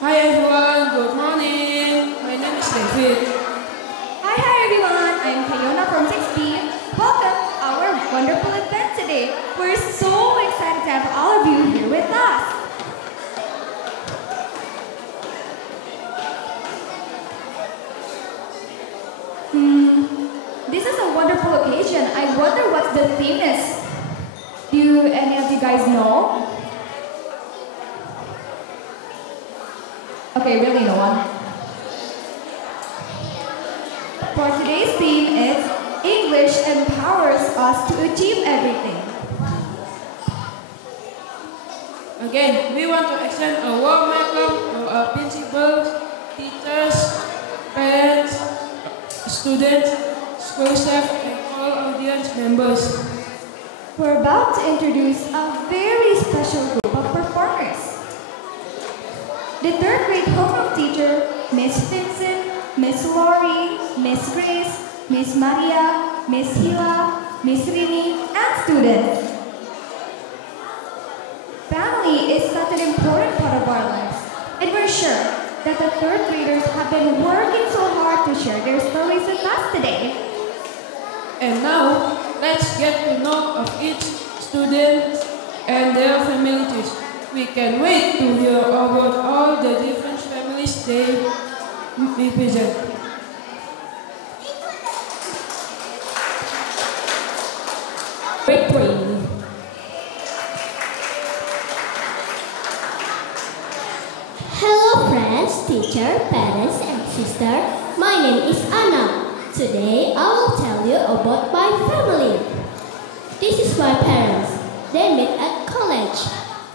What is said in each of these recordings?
Hi everyone, good morning. My name is David. Hi everyone, I'm Fiona from 6B. Welcome to our wonderful event today. We're so excited to have all of you here with us. This is a wonderful occasion. I wonder what the theme is. Do any of you guys know? Okay, really no one. For today's theme is English empowers us to achieve everything. Again, we want to extend a warm welcome to our principals, teachers, parents, students, school staff, and all audience members. We're about to introduce a very special group of performers. The third grade homeroom teacher, Miss Vincent, Miss Lori, Miss Grace, Miss Maria, Miss Hila, Miss Rini, and students. Family is such an important part of our lives, and we're sure that the third graders have been working so hard to share their stories with us today. And now, let's get to know of each student and their families. We can wait to hear about all the different families they represent. Grade 3. Hello friends, teacher, parents and sister. My name is Anna. Today I will tell you about my family. This is my parents. They met at college.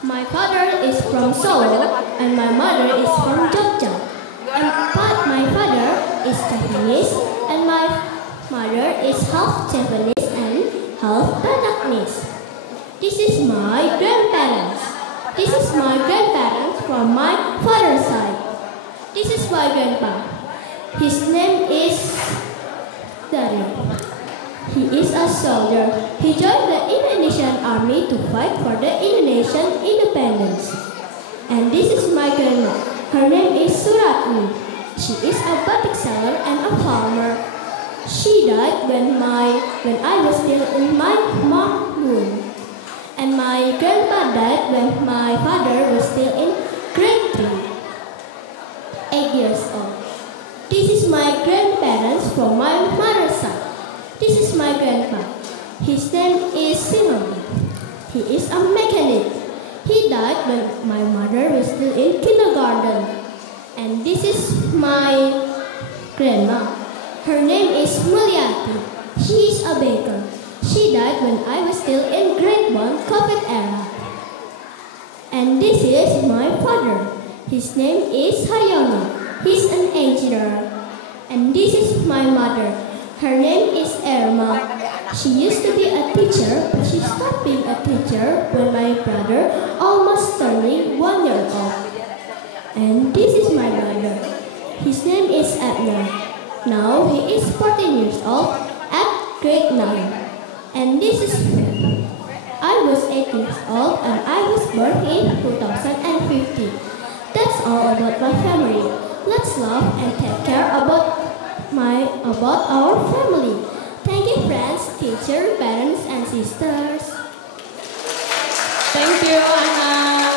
My father is from Solo and my mother is from Jogja. My father is Japanese and my mother is half Japanese and half Bataknese. This is my grandparents. This is my grandparents from my father's side. This is my grandpa. His name is Dario. He is a soldier. He joined the Indonesian army to fight for the Indonesian independence. And this is my grandma. Her name is Suratni. She is a batik seller and a farmer. She died when I was still in my mom's womb. And my grandpa died when my father was still in grade 3, 8 years old. This is my grandparents from my mother's side. This is my grandpa. His name is Simon. He is a mechanic. He died when my mother was still in kindergarten. And this is my grandma. Her name is Mulyati. She is a baker. She died when I was still in grade 1 COVID era. And this is my father. His name is Haryono. He's an engineer. And this is my mother. Her name is Irma. She used to be a teacher, but she stopped being a teacher when my brother almost turning 1 year old. And this is my brother. His name is Abner. Now he is 14 years old at grade 9. And this is I was 8 years old and I was born in 2015. That's all about my family. Let's love and take care about our family. Thank you friends, teachers, parents and sisters. Thank you, Anna.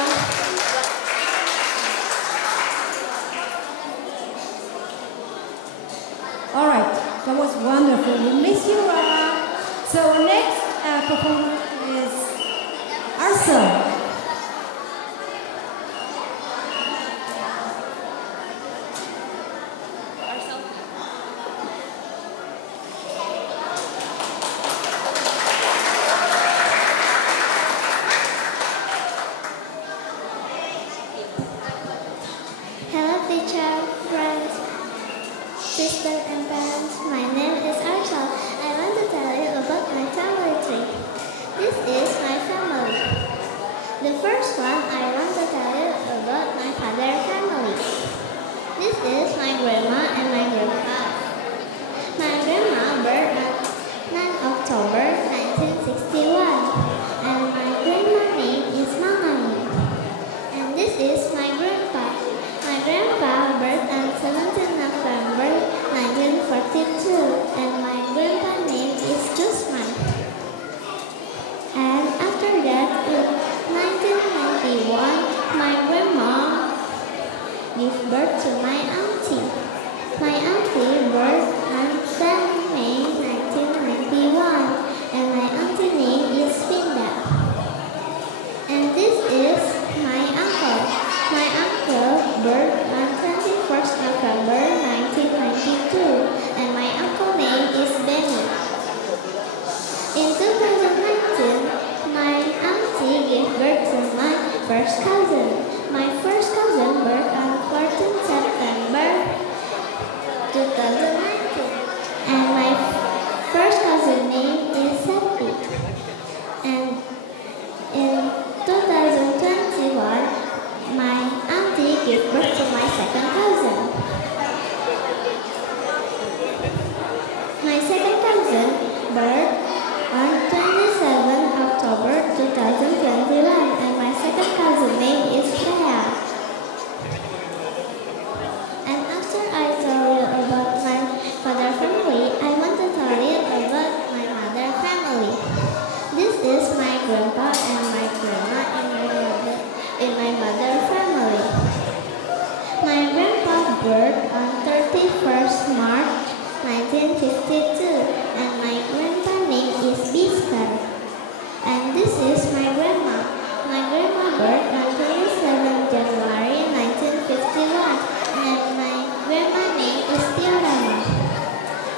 Alright, that was wonderful. We miss you. So next performer is Arsa. Hello teacher, friends, sisters and parents. My name is Arshal. I want to tell you about my family tree. This is my family. birth to my auntie. My auntie birth on 7 May 1991, and my auntie name is Vinda. And this is my uncle. My uncle birth on 21st November 1992, and my uncle name is Benny. In 2019, my auntie gave birth to my first cousin. My first cousin birth on 14 September 2019, and my first cousin name is Seppi. And in 2021, my auntie gave birth to my second cousin. My second cousin birth on 27 October 2021, and my second cousin name is Freya. And after I tell you about my father family, I want to tell you about my mother family. This is my grandpa and my grandma in my mother family. My grandpa birth on 31st March 1952, and my grandpa name is Biskar. And this is my grandma. My grandma birth on 27 January 1951, and my grandma name is Tiarama.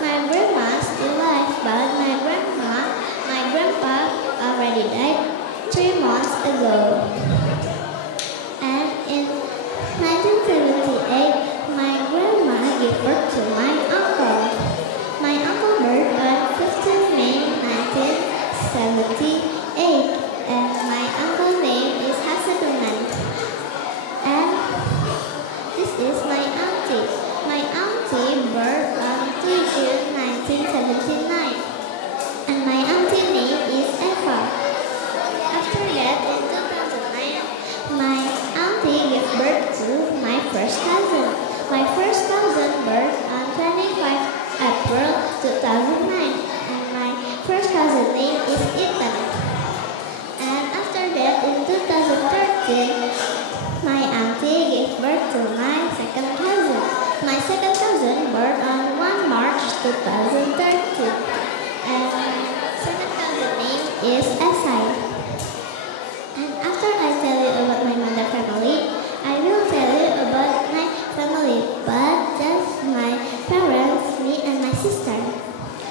My grandma still alive, but my grandpa already died 3 months ago. And in 1978, my grandma gave birth to my uncle. My uncle birth on 15 May 1978, and my uncle's name is Hasadunan. And this is my auntie. My auntie birth on 2 June 1979, and my auntie name is Eva. After that, in 2009, my auntie gave birth to my first cousin. My first cousin birth on 25 April 2009, and my first cousin name is Ethan. And after that, in 2013, my auntie gave birth to my second cousin. My second cousin birth on 1 March 2013, and my second cousin name is Esai. And after I tell you about my mother family, I will tell you about my family, but just my parents, me and my sister.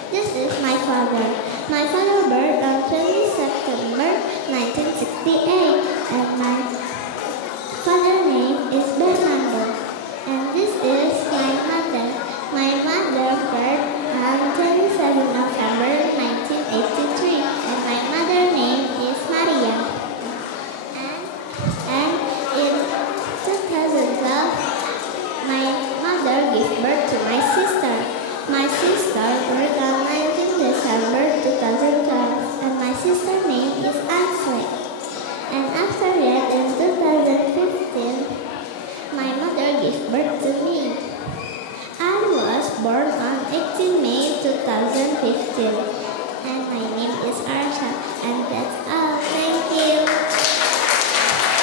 This is my father. My father birth on 20 September 1968, and my father name is Bernardo. And this is my mother. My mother birth on 27 November 1983, and my mother name is Maria. And in 2012, my mother gave birth to my sister. My sister birth on 19 December 2012, and my sister name is Ashley. And after that, in 2015, my mother gave birth to me. I was born on 18 May 2015, and my name is Arsha. And that's all. Thank you.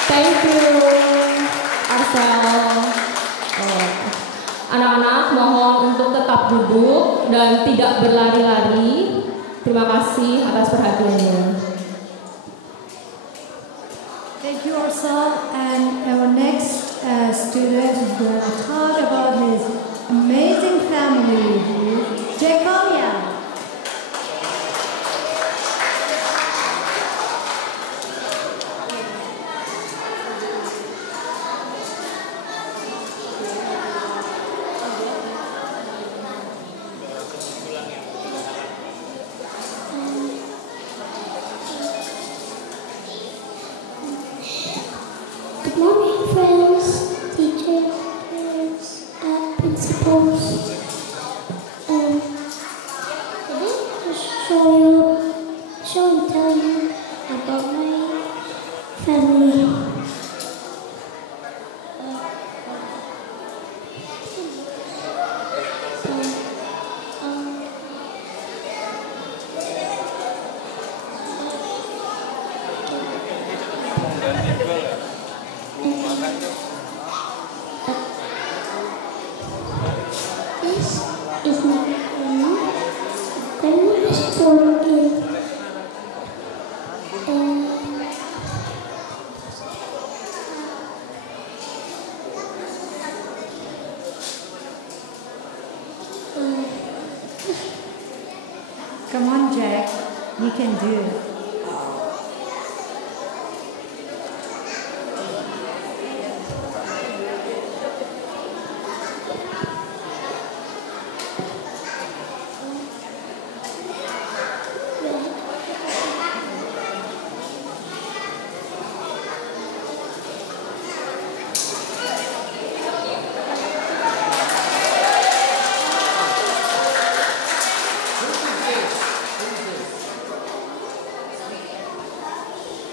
Thank you, Arsha. Anak-anak mohon untuk tetap duduk dan tidak berlari-lari. Terima kasih atas perhatiannya. Thank you, Arsha. And our next student is going to talk about his amazing family, Jacolia. Good morning, friends, teachers, parents, and principals. Today I'll tell you about my family. can do it.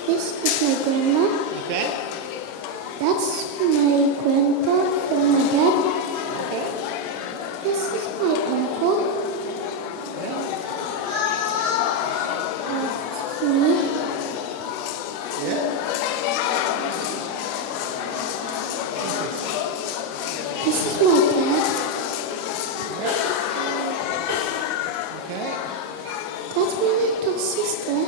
This is my grandma. Okay. That's my grandpa and my dad. Okay. This is my uncle. Me. Yeah. This is my dad. Okay. That's my little sister.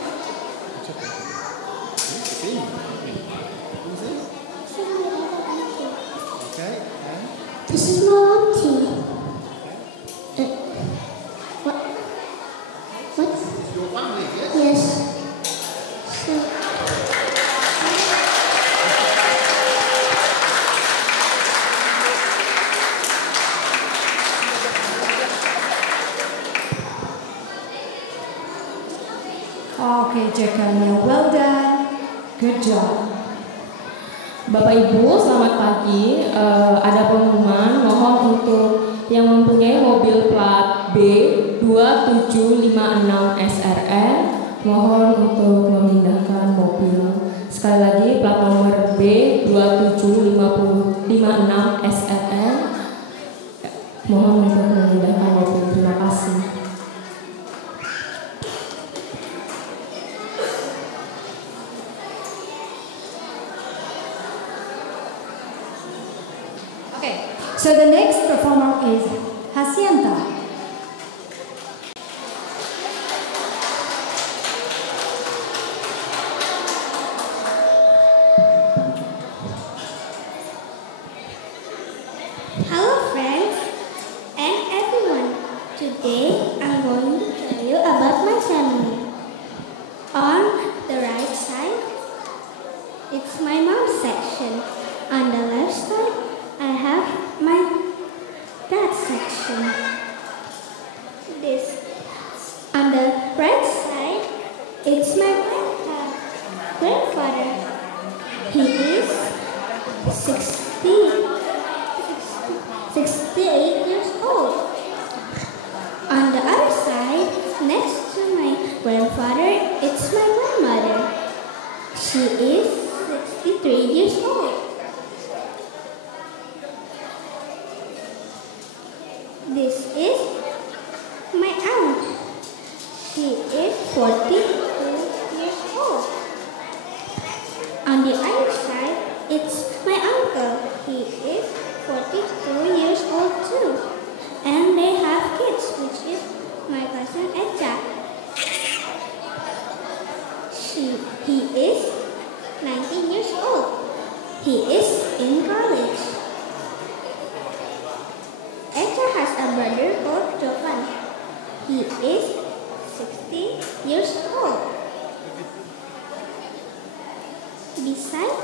See. Who's this? This is my other uncle. Okay. And This is my auntie. What? What? your family, yes? Yes. So, Okay, Jackania, well done. Good job. Bapak Ibu, selamat pagi. Ada pengumuman, mohon untuk yang mempunyai mobil plat B 2756 SRN, mohon untuk memindahkan mobil. Sekali lagi, plat nomor B 2756 SRN, mohon untuk memindahkan mobil. Terima kasih. Okay, so the next performer is Hasianta. hello friends and everyone. Today I'm going to tell you about my family. On the right side, it's my mom's section. On the left side, I have my dad's section. This. On the right side, it's my grandfather. He is 68 years old. On the other side, next to my grandfather, it's my grandmother. She is 63 years old. This is my aunt. She is 42 years old. On the other side, it's my uncle. He is 42 years old too. And they have kids, which is my cousin Echa. He is 19 years old. He is in college. Echa has a brother called Jovan. He is 60 years old. Besides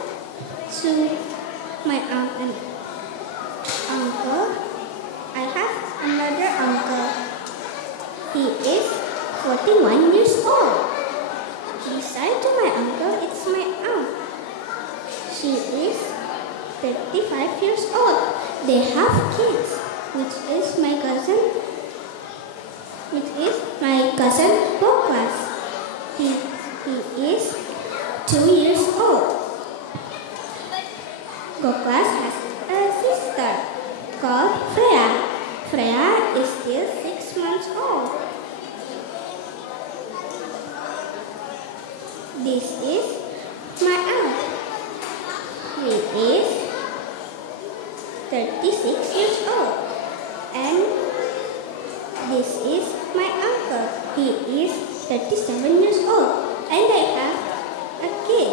to my aunt and uncle, I have another uncle. He is 41 years old. Besides to my uncle, it's my aunt. She is 35 years old. They have kids, which is my cousin Boklas. He is 2 years old. Boklas has a sister called Freya. Freya is still 6 months old. This is my aunt. He is 36 years old. And this is my uncle. He is 37 years old. And I have a kid,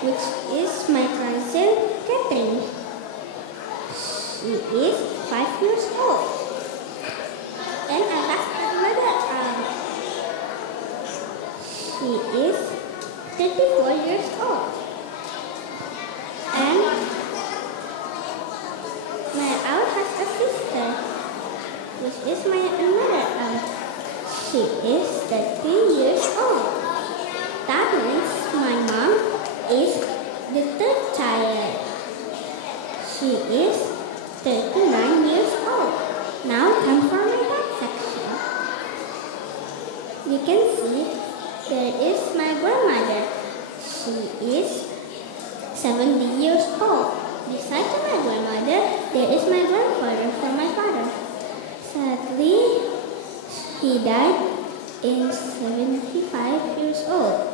which is my cousin Catherine. She is 5 years old. And I have another aunt. 34 years old. And my aunt has a sister, which is my another aunt. She is 30 years old. That means my mom is the third child. She is 39 years old. Now come for my dad section. You can see there is my grandmother. She is 70 years old. Beside my grandmother, there is my grandfather for my father. Sadly, he died in 75 years old.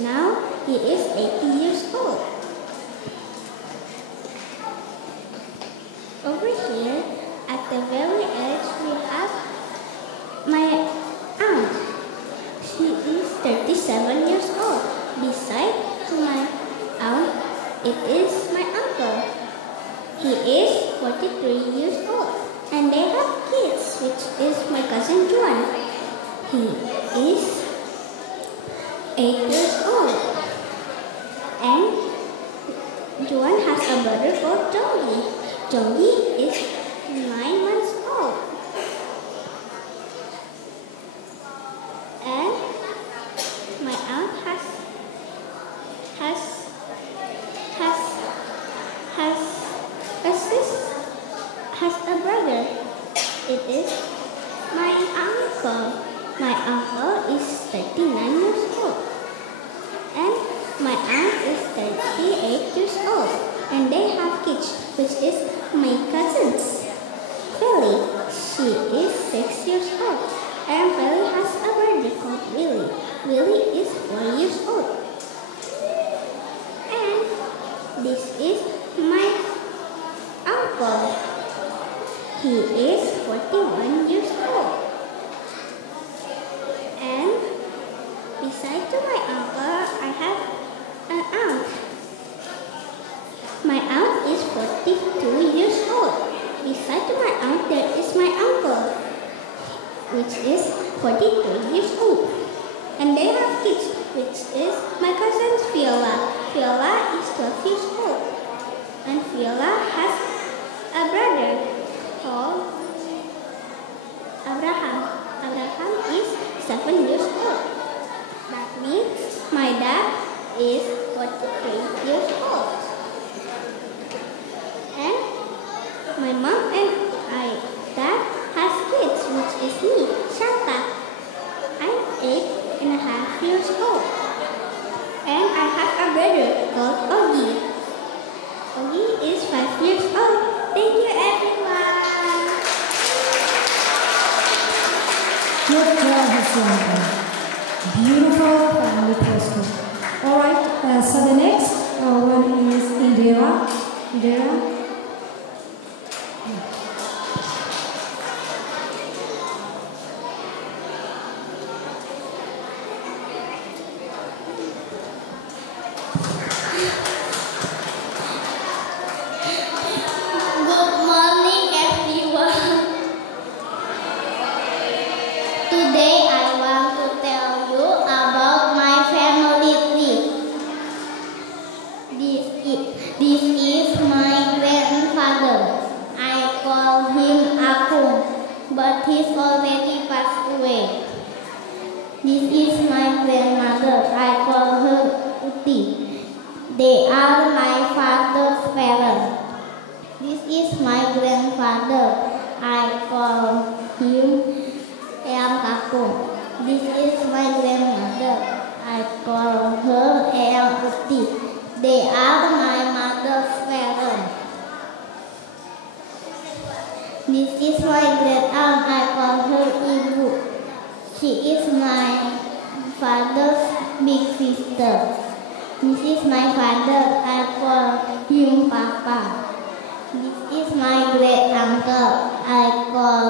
Now he is 80 years old. Over here, at the very edge, we have my aunt. She is 37 years old. Beside my aunt, it is my uncle. He is 43 years old. And they have kids, which is my cousin Juan. He is 8 years old. And Juan has a brother called Joey. Joey is 9 months old. And my aunt has a brother. It is my uncle. My uncle is 39 years old. And my aunt is 38 years old. And they have kids, which is my cousins. Feli, she is 6 years old. And Feli has a brother called Willie. Willie is 4 years old. And this is my uncle. He is 41 years old. And beside to my uncle, I have an aunt. My aunt is 42 years old. Beside to my aunt, there is my uncle, which is 42 years old. And they have kids, which is my cousin Viola. Viola is 12 years old. And Viola has a brother called Abraham. Abraham is 7 years old. That means my dad is 43 years old. And my mom and dad has kids, which is me, Shanta. I'm 8.5 years old. And I have a brother called Ogi. Ogi is 5 years old. Thank you, everyone. Good job, Hassan. Beautiful family poster. Alright, so the next one is Indira. Indira. Good morning, everyone. Today I want to tell you about my family tree. This is my grandfather. I call him Akung, but he's already passed away. This is my grandmother. I call her Uti. They are my father's parents. This is my grandfather. I call him Eyang Kakung. This is my grandmother. I call her Eyang Uti. They are my mother's parents. This is my great aunt. I call her Ibu. She is my father's big sister. This is my father. I call him Papa. This is my great uncle. I call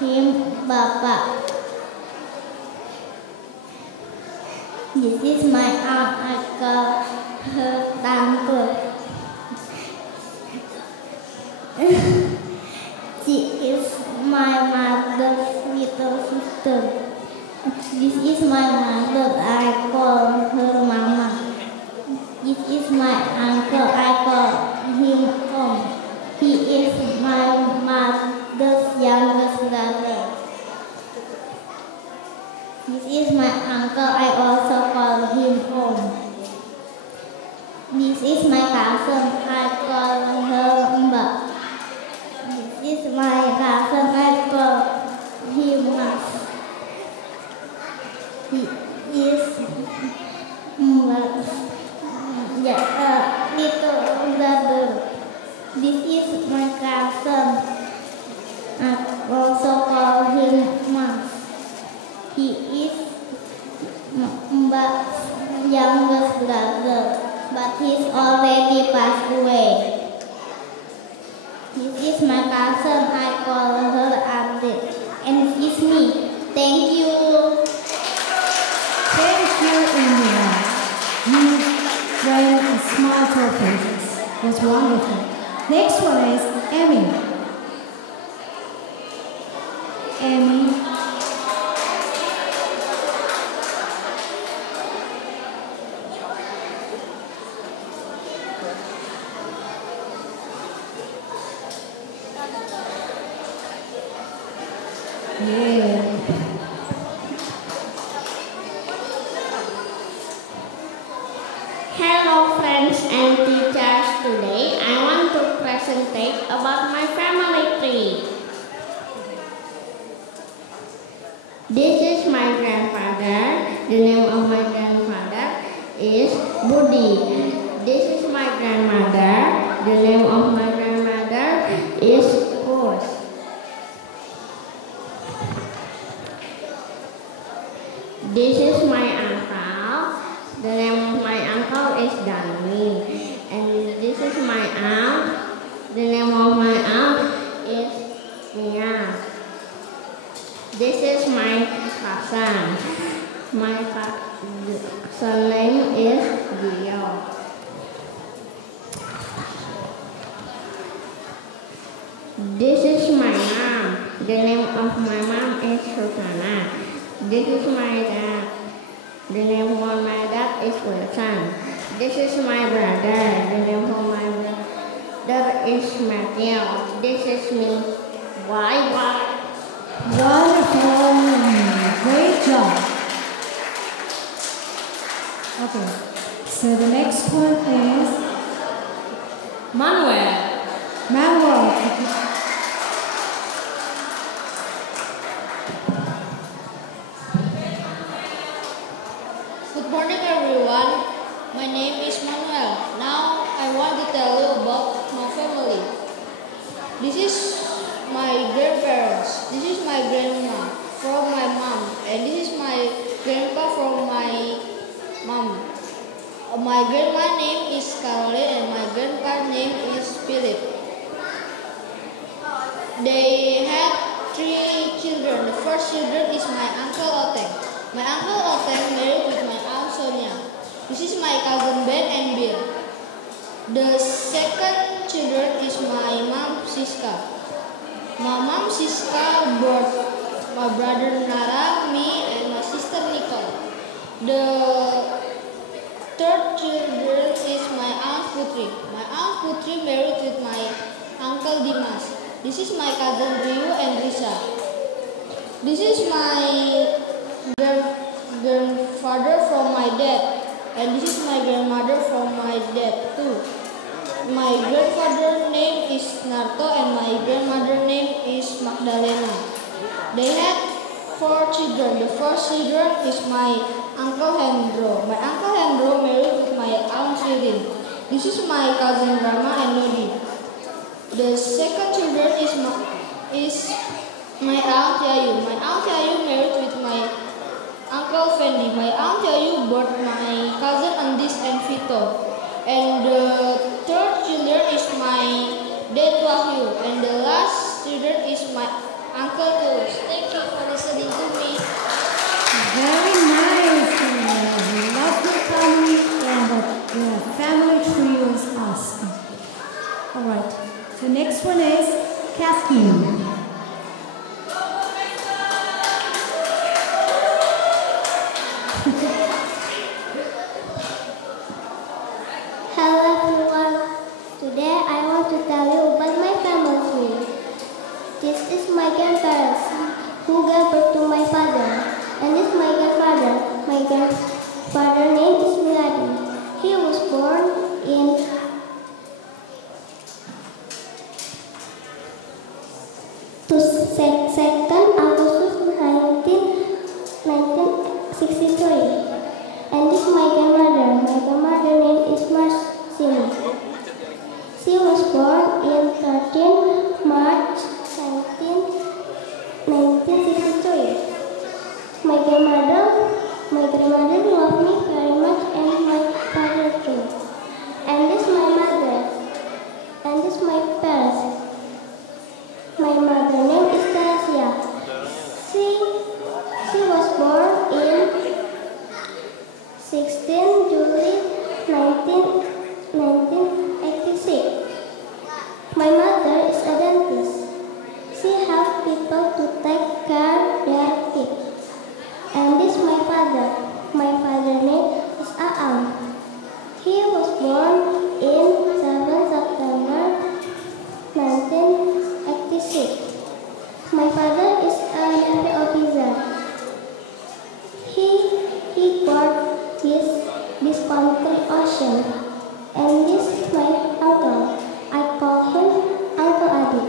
him Bapak. This is my aunt. I call her Tante. She is my mother's little sister. This is my mother, I call her Mama. This is my uncle, I call him Om. He is my mother's youngest brother. This is my uncle, I also call him Om. This is my cousin, I call her Mbak. This is my cousin, I call him Mas. He is little brother. This is my cousin. I also call him Mas. He is Mbak's youngest brother, but he's already passed away. This is my cousin. I call her Auntie, and this is me. Thank you. Thank you, India. You played a smile to our faces. It was wonderful. Next one is Emmy. Emmy. Yeah. Hello friends and teachers. Today I want to present about my family tree. This is my grandfather. The name of my grandfather is Budi. This is my grandmother. The name of my grandmother is Kus. This is my uncle. The name of my uncle is Dani. And this is my aunt. The name of my aunt is Mia. This is my cousin. My cousin name is Gio. This is my mom. The name of my mom is Susana. This is my dad. The name of my dad is Wilson. This is my brother. The name of my brother is Matthew. This is me. Bye. Wonderful. Great job. Okay. So the next one is Manuel. Good morning everyone, my name is Manuel. Now I want to tell you about my family. This is my grandparents, this is my grandma from my mom, and this is my grandpa from my mom. My grandma name is Caroline and my grandpa name is Philip. They had 3 children. The first children is my uncle Oteng. My uncle Oteng married with my aunt Sonia. This is my cousin Ben and Bill. The second children is my mom Siska. My mom Siska brought my brother Nara, me, and my sister Nicole. The third children is my aunt Putri. My aunt Putri married with my uncle Dimas. This is my cousin Ryu and Risa. This is my grandfather from my dad, and this is my grandmother from my dad too. My grandfather name is Narto and my grandmother name is Magdalena. They had 4 children. The first children is my uncle Hendro. My uncle Hendro married with my aunt Shirin. This is my cousin Rama and Nodi. The second children is my aunt Yayu. My aunt Yayu married with my uncle Fendi. My aunt Yayu brought my cousin Andis and Vito. And the third children is my dad Wahyu. And the last children is my uncle Tulus. Thank you for listening to me. Very nice. Love your family and the family tree was awesome. All right. The next one is Kathleen. 2nd August 1963. And this is my grandmother. My grandmother name is Marsini. She was born in 13 March 1963. My grandmother loved me very much, and my father too. And this my mother. And this my parents. My mother name is Teresia. She was born in 16 July 1986. My mother is a dentist. She helps people to take care their teeth. And this my father. My father's name is Aam. He was born in 7 September 1986. My father is a Navy officer. He got this country ocean. And this is my uncle. I call him Uncle Adit.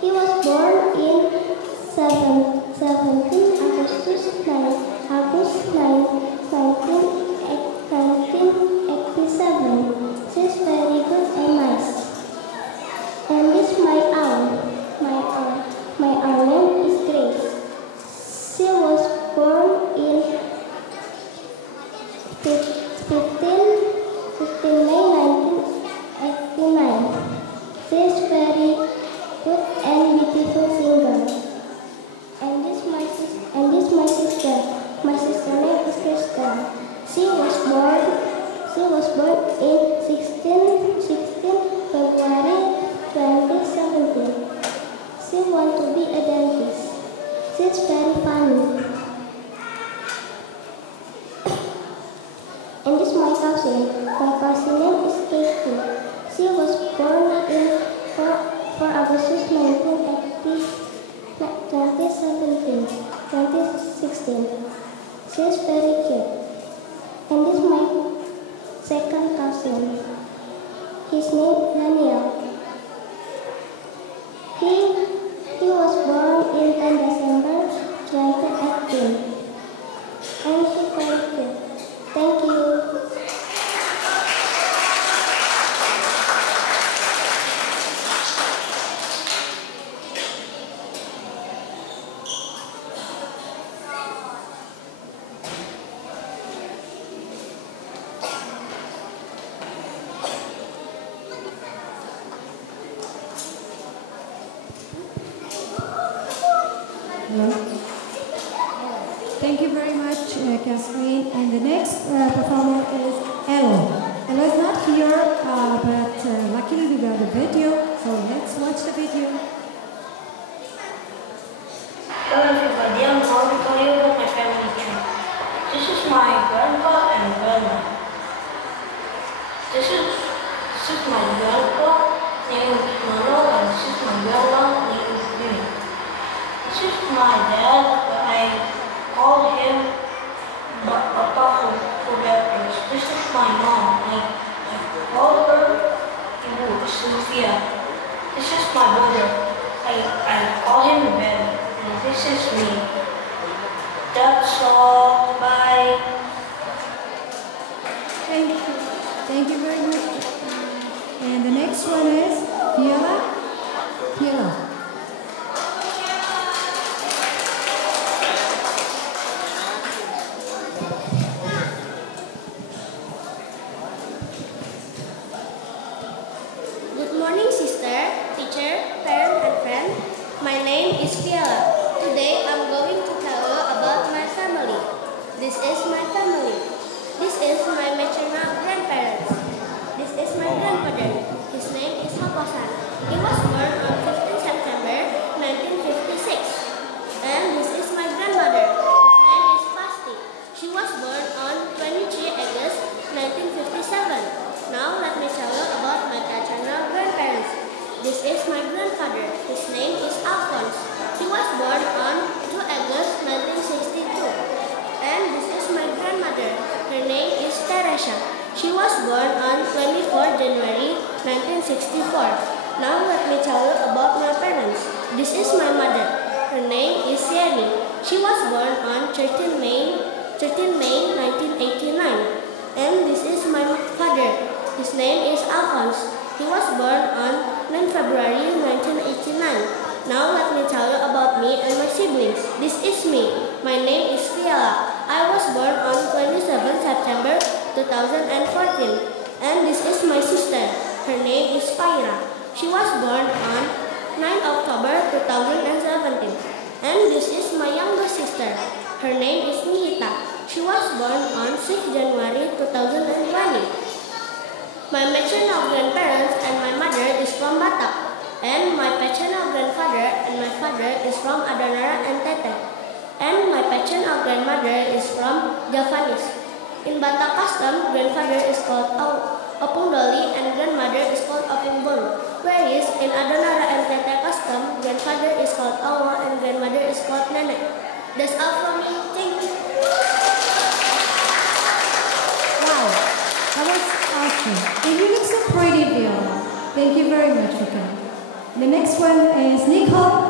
He was born in 17 August 1987. She's very good and nice. And this my aunt. My aunt name is Grace. She was born in 15 May 1989. She is very good and beautiful singer. And this my sister. My sister name is Krista. She was born in 16 February 2017. She wants to be a dentist. She's very funny. And this my cousin. My cousin name is Katie. She was born in 4 August 2016. She's very cute. And this is my second cousin. His name is Daniel. He was born in 10 December 2018. And he's very cute. Thank you. Thank you very much, Catherine. And the next performer is Elo. Elo is not here, but luckily we got the video, so let's watch the video. Hello everybody, I'm going to tell you about my family tree. This is my grandpa and grandma. This is my grandpa named Mano, and this is my grandma named Jimmy. This is my dad, but I called him Papa for reference. This is my mom. I called her Ibu, Sylvia. This is my brother. I call him Ben. And this is me. That's all. Bye. Thank you. Thank you very much. And the next one is Fiona. Fiona. Good morning, sister, teacher, parent, and friend. My name is Fiala. Today I'm going to tell you about my family. This is my family. This is my maternal grandparents. This is my grandfather. His name is Hakosan. He was born on 15 September 1956. And this is my grandmother. His name is Pasti. She was born on 23 August 1957. Now let me tell you about my paternal grandparents. This is my grandfather. His name is Alphonse. He was born on 2 August 1962. And this is my grandmother. Her name is Teresa. She was born on 24 January 1964. Now let me tell you about my parents. This is my mother. Her name is Yenny. She was born on 13 May 1989. And this is my father. His name is Alphonse. He was born on 9 February 1989. Now let me tell you about me and my siblings. This is me. My name is Fiala. I was born on 27 September 2014. And this is my sister. Her name is Faira. She was born on 9 October 2017. And this is my younger sister. Her name is Nihita. She was born on 6 January 2020. My maternal grandparents and my mother is from Batak. And my paternal grandfather and my father is from Adanaran and Tete. And my paternal grandmother is from Javanese. In Batak custom, grandfather is called Opung Doli and grandmother is called Opung Boru. Whereas in Adanaran and Tete custom, grandfather is called Awa and grandmother is called Nenek. That's all from me. Thank you. Wow, that was awesome. And you look so pretty, Viola. Thank you very much, Rika. The next one is Nicole.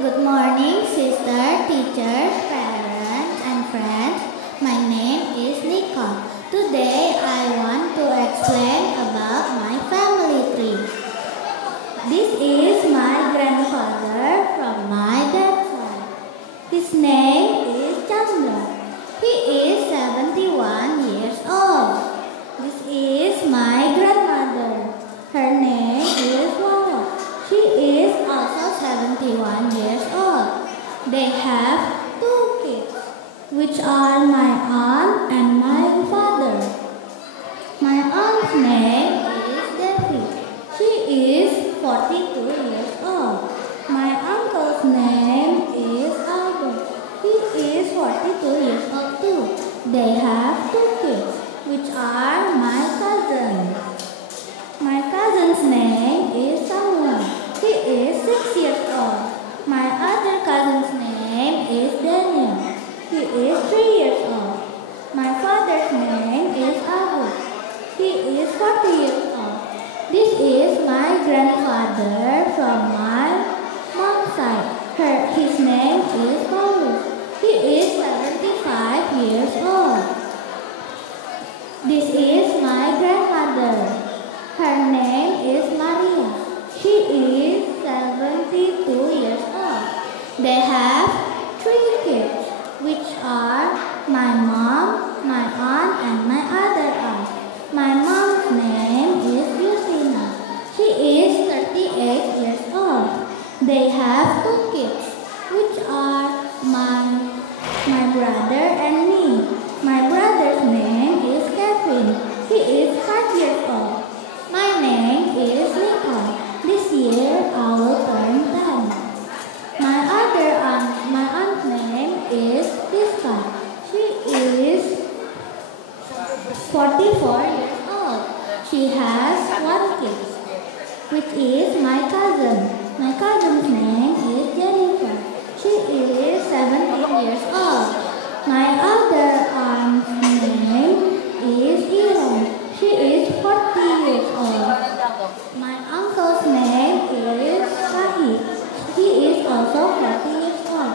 Good morning, sister, teachers, parents, and friends. My name is Nicole. Today, I want to explain about my family tree. This is my grandfather from my dad's side. His name is Chandra. He is 71 years old. This is my grandmother. Her name is Wawa. She is also 71 years old. They have 2 kids, which are my aunt and my father. My aunt's name is Devi. She is 42 years old. My uncle's name is Albert. He is 42 years old too. They have 2 kids, which are my cousins. My cousin's name is Samuel. He is 6 years old. My other cousin's name is Daniel. He is 3 years old. My father's name is August. He is 40 years old. This is my grandfather from my mom's side. His name is Paulus. He is 75 years old. This is my grandmother. Her name is Maria. She is 72 years old. They have 3 kids, which are my mom, my aunt, and my other aunt. My mom's name is Yusina. She is 38 years old. They have 2 kids, which are my brother and me. My brother's name is Kevin. He is 5 years old. My name is Nicole. This year I will turn 10. My aunt's name is Tiska. She is 44 years old. She has 1 kid, which is my cousin. My cousin's name is Jennifer. She is 17 years old. My other aunt's name is Iron. She is 40 years old. My uncle's name is Sahi. He is also 40 years old.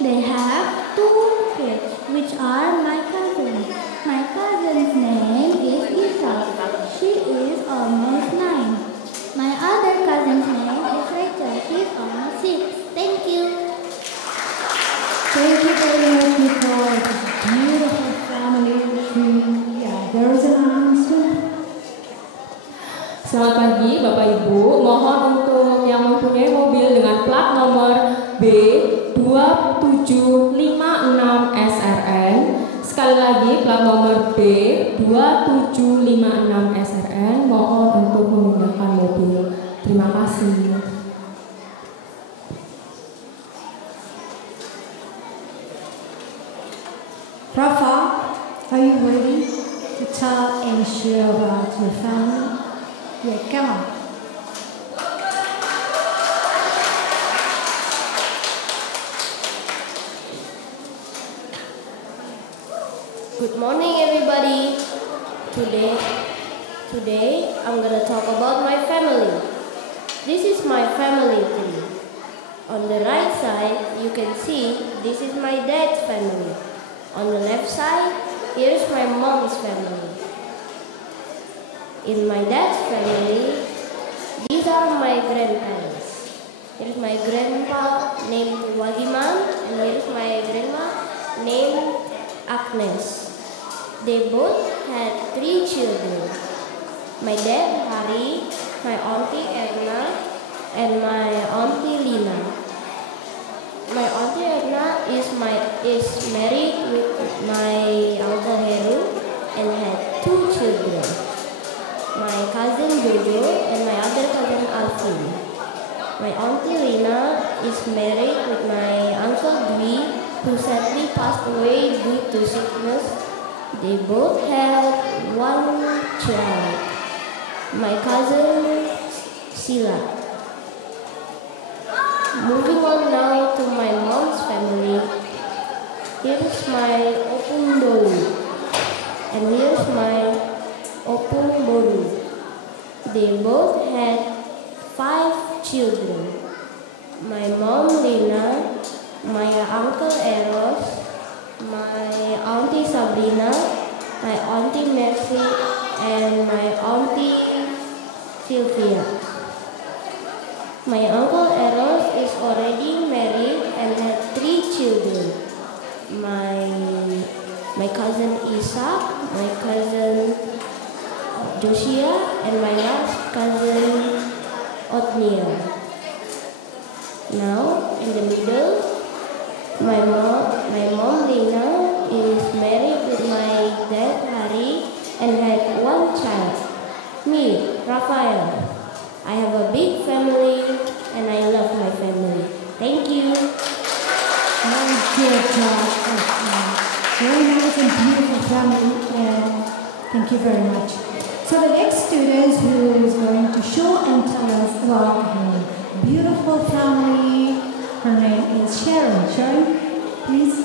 They have 2 kids, which are my cousins. My cousin's name is Isa. She is almost 9. My other cousin's name is Rachel. She is almost 6. Thank you. Thank you very much, Nicole. It's a beautiful family tree. Yeah, there's an announcement. Selamat pagi Bapak Ibu, mohon untuk yang mempunyai mobil dengan plat nomor B2756 SRN. Sekali lagi plat nomor B2756 SRN, mohon untuk memindahkan mobil. Terima kasih. Rafa, are you ready to tell and share about your family? Yeah, come on. Good morning, everybody. Today I'm gonna talk about my family. This is my family tree. On the right side, you can see this is my dad's family. On the left side, here's my mom's family. In my dad's family, these are my grandparents. Here's my grandpa named Wagiman, and here's my grandma named Agnes. They both had 3 children. My dad, Hari, my auntie Erna, and my auntie Lina. My auntie Erna is married with my uncle Heru and had 2 children. My cousin Jojo and my other cousin Alvin. My auntie Lina is married with my uncle Dwi, who sadly passed away due to sickness. They both had 1 child. My cousin Sila. Moving on now to my mom's family. Here's my Opung Boru. And here's my Opung Boru. They both had 5 children. My mom Lina, my uncle Eros, my auntie Sabrina, my auntie Mercy, and my auntie Sylvia. My uncle Eros is already married and had 3 children. My cousin Isaac, my cousin Josia, and my last cousin Othniel. Now, in the middle, my mom Lina is married with my dad Hari and had 1 child. Me, Raphael. I have a big family and I love my family. Thank you. Very good job. Very nice and beautiful family. Thank you very much. So the next student who is going to show and tell us about her beautiful family, her name is Sharon. Sharon, please.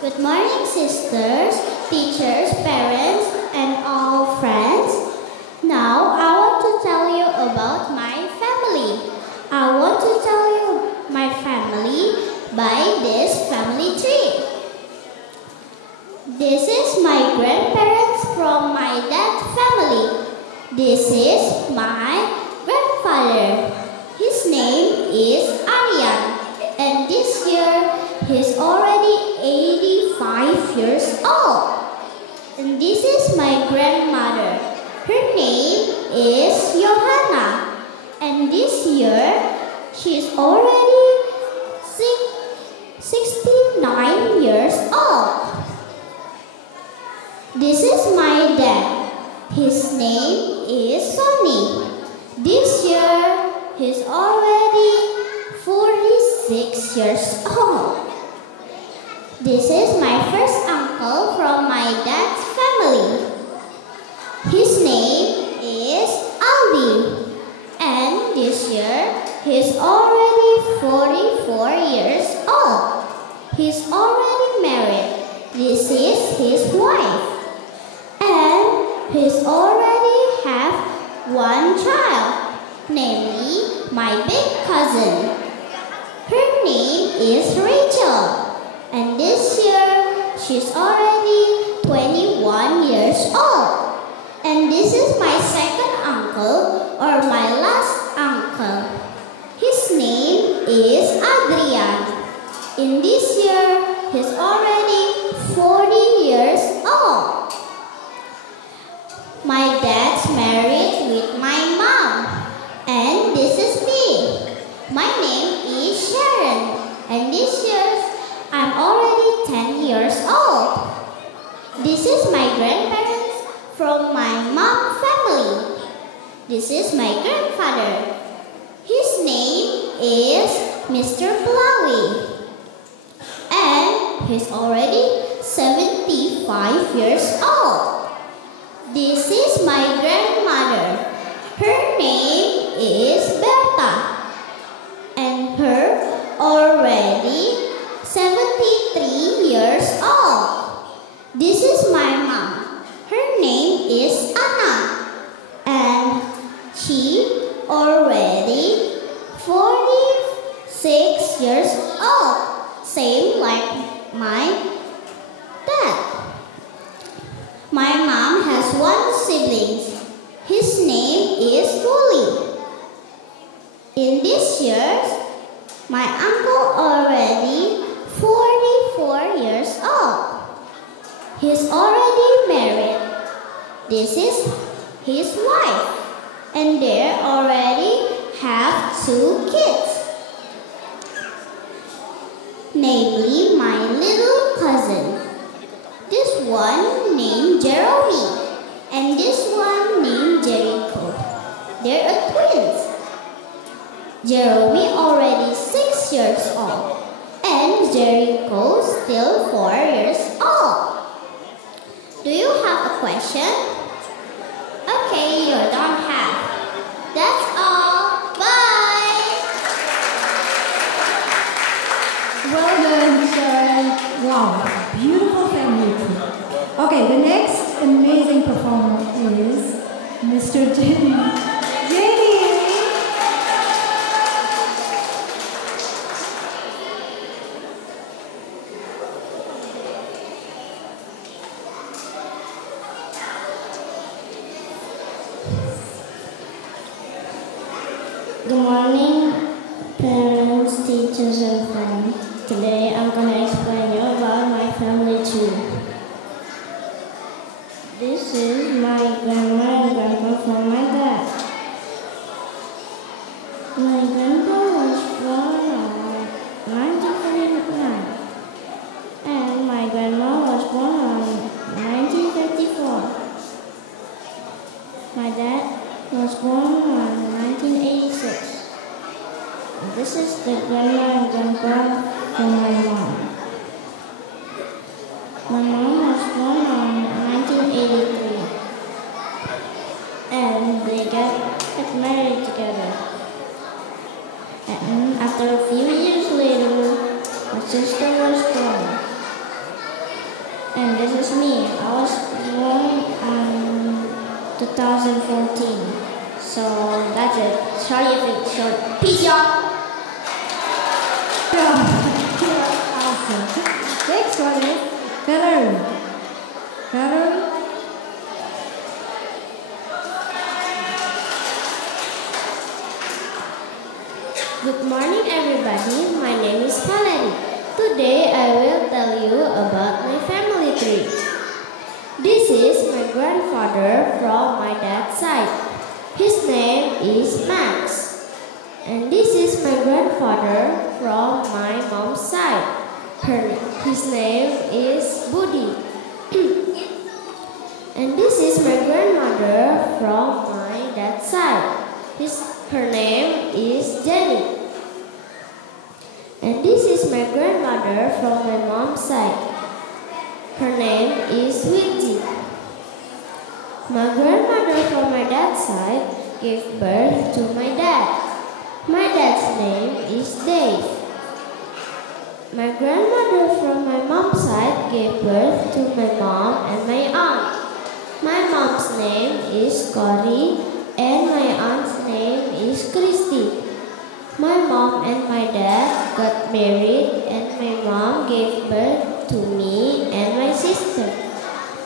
Good morning, sisters, teachers, parents, and all friends. Now, I want to tell you about my family. I want to tell you my family by this family tree. This is my grandparents from my dad's family. This is my grandfather. His name is Aryan, and this year he's already 85 years old. And this is my grandmother. Her name is Johanna. And this year, she's already 69 years old. This is my dad. His name is Sonny. This year, he's already 46 years old. This is my first uncle from my dad's family. His name is Aldi. And this year, he's already 44 years old. He's already married. This is his wife. And he's already have 1 child, namely my big cousin. Her name is Rachel. And this year, she's already 21 years old. And this is my second uncle, or my last uncle. His name is Adrian. In this year, he's already 40 years old. My dad's married with my mom. And this is me. My name is Sharon. And this year, I'm already 10 years old. This is my grandparents from my mom's family. This is my grandfather. His name is Mr. Plawi. And he's already 75 years old. This is my grandmother. Her name is Berta. And her one sibling. His name is Wooly. In this year, my uncle already 44 years old. He's already married. This is his wife, and they already have 2 kids. Namely, my little cousin. This one named Jeremy, and this one named Jericho. They're twins. Jeremy already 6 years old, and Jericho still 4 years old. Do you have a question? Okay, you don't have. That's all. Bye! Well done, Sharon. Wow, beautiful family tree. Okay, the next amazing performer is Mr. Jenny. Jenny! Good morning, parents, teachers, and friends. Today I'm going to explain you about my family tree. This is my grandma and grandpa from my dad. My grandpa was born on 1939, and my grandma was born on 1954. My dad was born on 1986. This is the grandma and grandpa from my mom. My mom was born on 1983, and they got married together. And after a few years later, my sister was born. And this is me. I was born on 2014. So that's it. Sorry if it's short. Peace, y'all. Awesome. Next one is Valerie. Valerie? Good morning, everybody. My name is Valerie. Today I will tell you about my family tree. This is my grandfather from my dad's side. His name is Max. And this is my grandfather from my mom's side. His name is Budi. And this is my grandmother from my dad's side. Her name is Jenny. And this is my grandmother from my mom's side. Her name is Winty. My grandmother from my dad's side gave birth to my dad. My dad's name is Dave. My grandmother from my mom's side gave birth to my mom and my aunt. My mom's name is Cory and my aunt's name is Christy. My mom and my dad got married and my mom gave birth to me and my sister.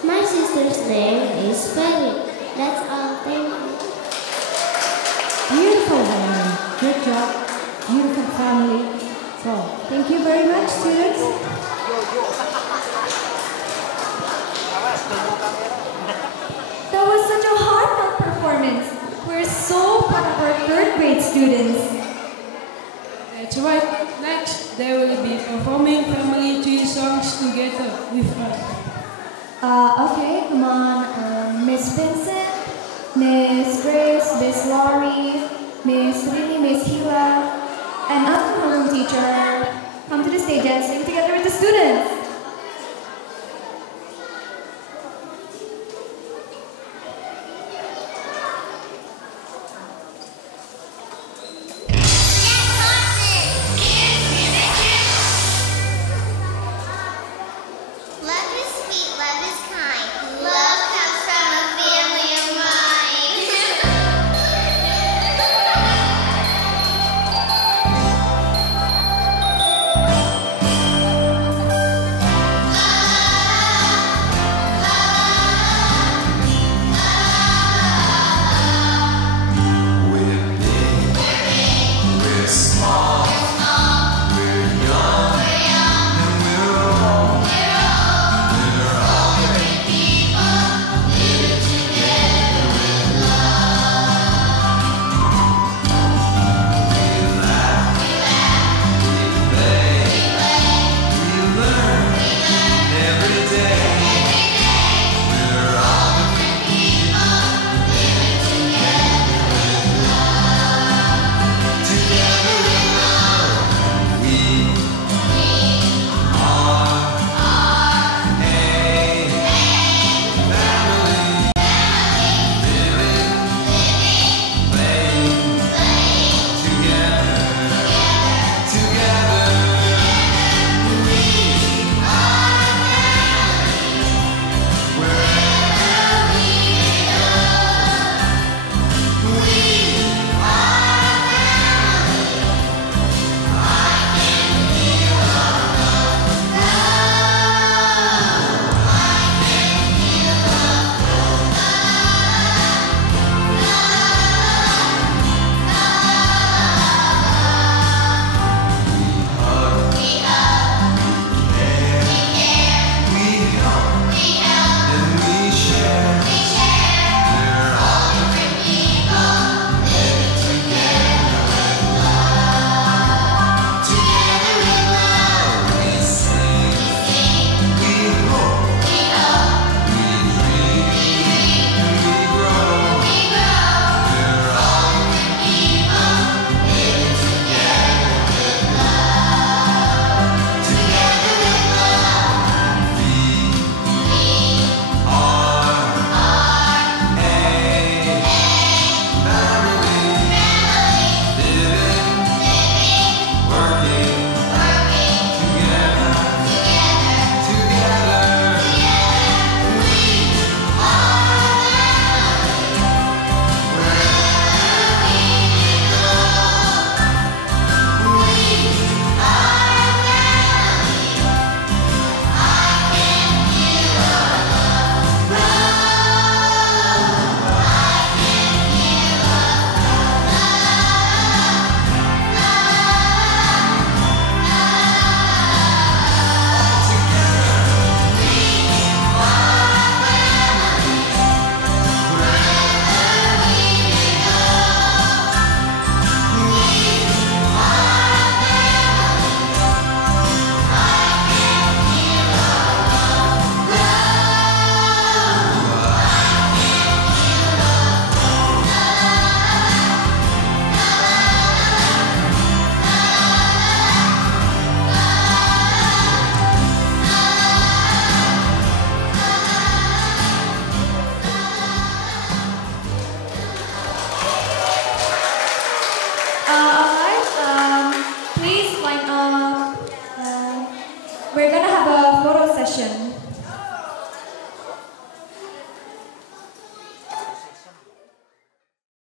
My sister's name is Ferry. That's all. Thank you. Beautiful, Valerie. Good job. Beautiful family. So, thank you very much, students. That was such a heartfelt performance. We're so proud of our 3rd grade students. That's right. Next, they will be performing family tree songs together with us. Okay, come on. Miss Vincent, Miss Grace, Miss Laurie, Miss Rini, Miss Hila, and our homeroom teacher. Come to the stage and sing together with the students. Love is sweet, love is kind.